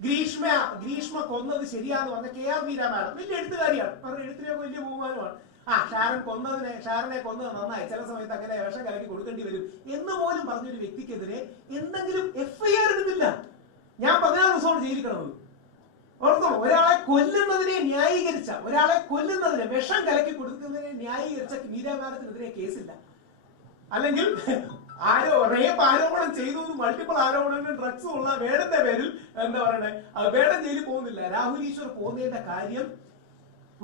ഗ്രീഷ്മ ഗ്രീഷ്മ കൊന്നത് ശരിയാന്ന് പറഞ്ഞ കെ ആർ മീര മാഡം വലിയ എഴുത്തുകാരിയാണ്. അവരുടെ എഴുത്തിനൊക്കെ വലിയ ബഹുമാനമാണ്. ആ ഷാരൻ കൊന്നതിനെ ഷാരനെ കൊന്നത് നന്നായി. ചില സമയത്ത് അങ്ങനെ വിഷം കലക്കി കൊടുക്കേണ്ടി വരും എന്ന് പോലും പറഞ്ഞൊരു വ്യക്തിക്കെതിരെ എന്തെങ്കിലും എഫ്ഐആർ എടുത്തില്ല. ഞാൻ പതിനാറ് ദിവസമാണ് ജയിലിൽ കിടന്നത് ഓർത്തോ ഒരാളെ കൊല്ലുന്നതിനെ ന്യായീകരിച്ച ഒരാളെ കൊല്ലുന്നതിനെ വിഷം കലക്കി കൊടുക്കുന്നതിനെ ന്യായീകരിച്ച മീര മാഡത്തിനെതിരെ കേസില്ല. അല്ലെങ്കിൽ ആരോ റേപ്പ് ആരോപണം ചെയ്തു മൾട്ടിപ്പിൾ ആരോപണങ്ങൾ ഡ്രഗ്സും ഉള്ള വേടന്റെ പേരിൽ എന്താ പറയണേ വേടം ജയിലിൽ പോകുന്നില്ല. രാഹുൽ ഈശ്വർ പോകുന്നതിന്റെ കാര്യം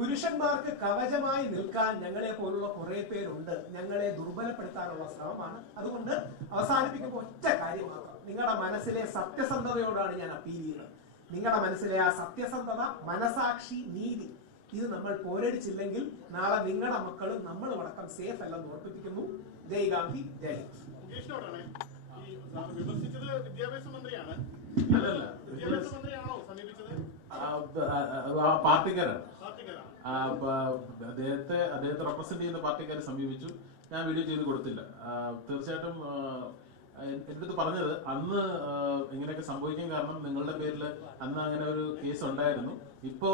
പുരുഷന്മാർക്ക് കവചമായി നിൽക്കാൻ ഞങ്ങളെ പോലുള്ള കുറെ പേരുണ്ട്. ഞങ്ങളെ ദുർബലപ്പെടുത്താനുള്ള ശ്രമമാണ്. അതുകൊണ്ട് അവസാനിപ്പിക്കുമ്പോൾ ഒറ്റ കാര്യം മാത്രം. നിങ്ങളുടെ മനസ്സിലെ സത്യസന്ധതയോടാണ് ഞാൻ അപ്പീൽ ചെയ്യുന്നത്. നിങ്ങളുടെ മനസ്സിലെ ആ സത്യസന്ധത മനസാക്ഷി നീതി ഇത് നമ്മൾ പോരടിച്ചില്ലെങ്കിൽ നാളെ നിങ്ങളുടെ മക്കളും നമ്മൾ അടക്കം സേഫ് അല്ലെന്ന് ഓർപ്പിപ്പിക്കുന്നു. ജയ് ഗാന്ധി ജയ് ഈ വിമർശിച്ചത് വിദ്യാഭ്യാസ മന്ത്രിയാണ്. അല്ലല്ല. വിദ്യാഭ്യാസ മന്ത്രിയാണോ സമീപിച്ചത്? പാർട്ടിക്കാരാണ് അദ്ദേഹത്തെ അദ്ദേഹത്തെ റെപ്രസെന്റ് ചെയ്യുന്ന പാർട്ടിക്കാരെ സമീപിച്ചു. ഞാൻ വീഡിയോ ചെയ്ത് കൊടുത്തില്ല. തീർച്ചയായിട്ടും ആ, എന്റെ അടുത്ത് പറഞ്ഞത് അന്ന് ഇങ്ങനെയൊക്കെ സംഭവിക്കാൻ കാരണം നിങ്ങളുടെ പേരിൽ അന്ന് അങ്ങനെ ഒരു കേസ് ഉണ്ടായിരുന്നു. ഇപ്പോ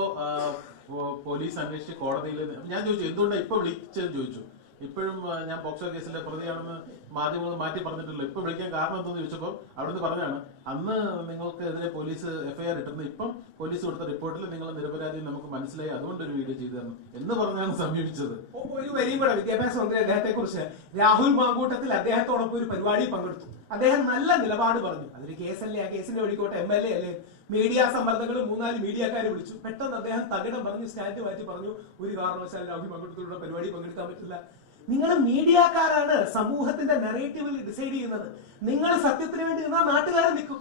പോലീസ് അന്വേഷിച്ച് കോടതിയിൽ ഞാൻ ചോദിച്ചു എന്തുകൊണ്ടാണ് ഇപ്പൊ വിളിച്ചതെന്ന് ചോദിച്ചു. ഇപ്പോഴും ഞാൻ പോക്സോ കേസിലെ പ്രതിയാണെന്ന് മാധ്യമങ്ങൾ മാറ്റി പറഞ്ഞിട്ടില്ല. ഇപ്പൊ വിളിക്കാൻ കാരണം എന്തെന്ന് ചോദിച്ചപ്പോൾ അവിടുന്ന് പറഞ്ഞാണ് അന്ന് നിങ്ങൾക്കെതിരെ പോലീസ് എഫ്ഐആർ ഇട്ടിരുന്നു. ഇപ്പം പോലീസ് കൊടുത്ത റിപ്പോർട്ടിൽ നിങ്ങൾ നിരപരാധി നമുക്ക് മനസ്സിലായി. അതുകൊണ്ട് ഒരു വീഡിയോ ചെയ്തു എന്ന് പറഞ്ഞാണ് സമീപിച്ചത്. ഒരു വരിയും കൂടെ വിദ്യാഭ്യാസ മന്ത്രി അദ്ദേഹത്തെ കുറിച്ച് രാഹുൽ മാങ്കൂട്ടത്തിൽ അദ്ദേഹത്തോടൊപ്പം ഒരു പരിപാടി പങ്കെടുത്തു. അദ്ദേഹം നല്ല നിലപാട് പറഞ്ഞു. അതൊരു കേസല്ലേ? ആ കേസിന്റെ വഴിക്കോട്ടെ എം എൽ എ അല്ലേ? മീഡിയ സമ്മർദ്ദങ്ങൾ മൂന്നാൽ മീഡിയക്കാരെ വിളിച്ചു. പെട്ടെന്ന് അദ്ദേഹം തകിടം പറഞ്ഞു സ്റ്റാൻഡ് മാറ്റി പറഞ്ഞു. ഒരു കാരണവശാലും രാഹുൽ മാങ്കൂട്ടത്തിലൂടെ പരിപാടി പങ്കെടുക്കാൻ പറ്റില്ല. നിങ്ങൾ മീഡിയക്കാരാണ് സമൂഹത്തിന്റെ നെറേറ്റീവിൽ ഡിസൈഡ് ചെയ്യുന്നത്. നിങ്ങൾ സത്യത്തിന് വേണ്ടി നിന്നാൽ നാട്ടുകാരെ നിൽക്കും.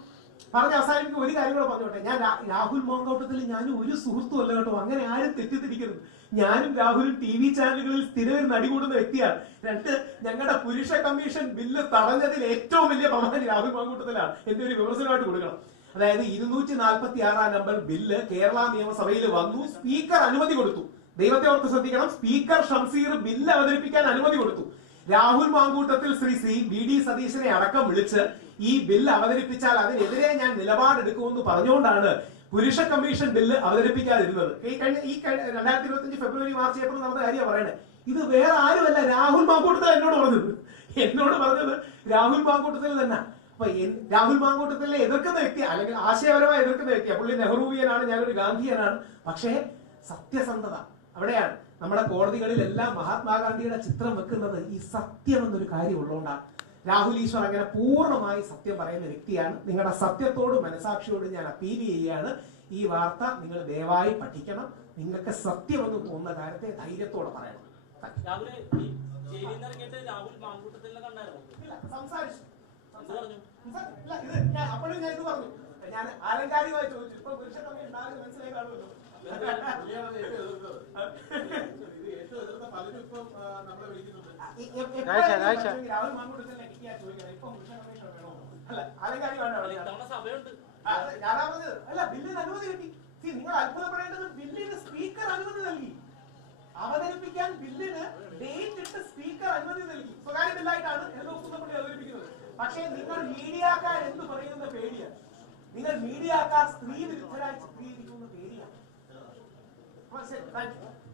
പറഞ്ഞ അവസാനിക്കും ഒരു കാര്യം കൂടെ പറഞ്ഞോട്ടെ. ഞാൻ രാഹുൽ മോങ്കോട്ടത്തിൽ ഞാൻ ഒരു സുഹൃത്തും അല്ല കേട്ടോ. അങ്ങനെ ആരും തെറ്റിദ്ധരിക്കരുത്. ഞാനും രാഹുലും ടി വി ചാനലുകളിൽ സ്ഥിരം നടികൂടുന്ന വ്യക്തിയാണ്. രണ്ട് ഞങ്ങളുടെ പുരുഷ കമ്മീഷൻ ബില്ല് തടഞ്ഞതിൽ ഏറ്റവും വലിയ പ്രമാണി രാഹുൽ മോങ്കോട്ടത്തിലാണ് എന്റെ ഒരു വിമർശനമായിട്ട് കൊടുക്കണം. അതായത് ഇരുന്നൂറ്റി നാൽപ്പത്തി ആറാം നമ്പർ ബില്ല് കേരള നിയമസഭയിൽ വന്നു. സ്പീക്കർ അനുമതി കൊടുത്തു. ദൈവത്തെ ഓർത്ത് ശ്രദ്ധിക്കണം. സ്പീക്കർ ഷംസീർ ബില്ല് അവതരിപ്പിക്കാൻ അനുമതി കൊടുത്തു. Rahul Mankoottathil Shri C V D സതീശനെ അടക്കം വിളിച്ച് ഈ ബില്ല് അവതരിപ്പിച്ചാൽ അതിനെതിരെ ഞാൻ നിലപാടെടുക്കുമെന്ന് പറഞ്ഞുകൊണ്ടാണ് പുരുഷ കമ്മീഷൻ ബില്ല് അവതരിപ്പിക്കാതിരുന്നത്. ഈ കഴിഞ്ഞ ഈ രണ്ടായിരത്തി ഇരുപത്തി ഫെബ്രുവരി മാർച്ച് ഏപ്രിൽ നടന്ന കാര്യമാണ് പറയണേ. ഇത് വേറെ ആരുമല്ല രാഹുൽ മാങ്കൂട്ടത്തിൽ എന്നോട് പറഞ്ഞത്. എന്നോട് പറഞ്ഞത് രാഹുൽ മാങ്കൂട്ടത്തിൽ തന്നെ. അപ്പൊ രാഹുൽ മാങ്കൂട്ടത്തിലെ എതിർക്കുന്ന വ്യക്തി അല്ലെങ്കിൽ ആശയപരമായി എതിർക്കുന്ന വ്യക്തിയാണ് പുള്ളി നെഹ്റൂവിയനാണ് ഞാനൊരു ഗാന്ധിയനാണ്. പക്ഷേ സത്യസന്ധത അവിടെയാണ് നമ്മുടെ കോടതികളിലെല്ലാം മഹാത്മാഗാന്ധിയുടെ ചിത്രം വെക്കുന്നത് ഈ സത്യം എന്നൊരു കാര്യം ഉള്ളതുകൊണ്ടാണ് രാഹുൽ ഈശ്വർ അങ്ങനെ പൂർണമായി സത്യം പറയുന്ന വ്യക്തിയാണ്. നിങ്ങളുടെ സത്യത്തോടും മനസാക്ഷിയോടും ഞാൻ അപ്പീൽ ചെയ്യുകയാണ്. ഈ വാർത്ത നിങ്ങൾ ദയവായി പഠിക്കണം. നിങ്ങൾക്ക് സത്യമെന്ന് തോന്നുന്ന കാര്യത്തെ ധൈര്യത്തോടെ പറയണം. സംസാരിച്ചു. അപ്പോഴും ഞാൻ ഇത് പറഞ്ഞു. ഞാൻ ആലങ്കാരികമായി ചോദിച്ചു. ഇപ്പൊ പുരുഷ ഉണ്ടാകുന്ന മനസ്സിലായി കാണുമല്ലോ? അല്ല ബില്ലിന് അനുമതി കിട്ടി. നിങ്ങൾ അത്ഭുതപ്പെടേണ്ടത് ബില്ലിന് സ്പീക്കർ അനുമതി നൽകി. അവതരിപ്പിക്കാൻ ബില്ലിന് ഡേറ്റ് ഇട്ട് സ്പീക്കർ അനുമതി നൽകി. സ്വകാര്യ ബില്ലായിട്ടാണ് എന്ന അവതരിപ്പിക്കുന്നത്. പക്ഷേ നിങ്ങൾ മീഡിയക്കാർ എന്ത് പറയുന്ന പേടിയാണ്. നിങ്ങൾ മീഡിയക്കാർ സ്ത്രീ വിരുദ്ധരായി ചിത്രീകരിക്കുന്ന പേടിയാണ് മനസ്സിലായി? Thank you.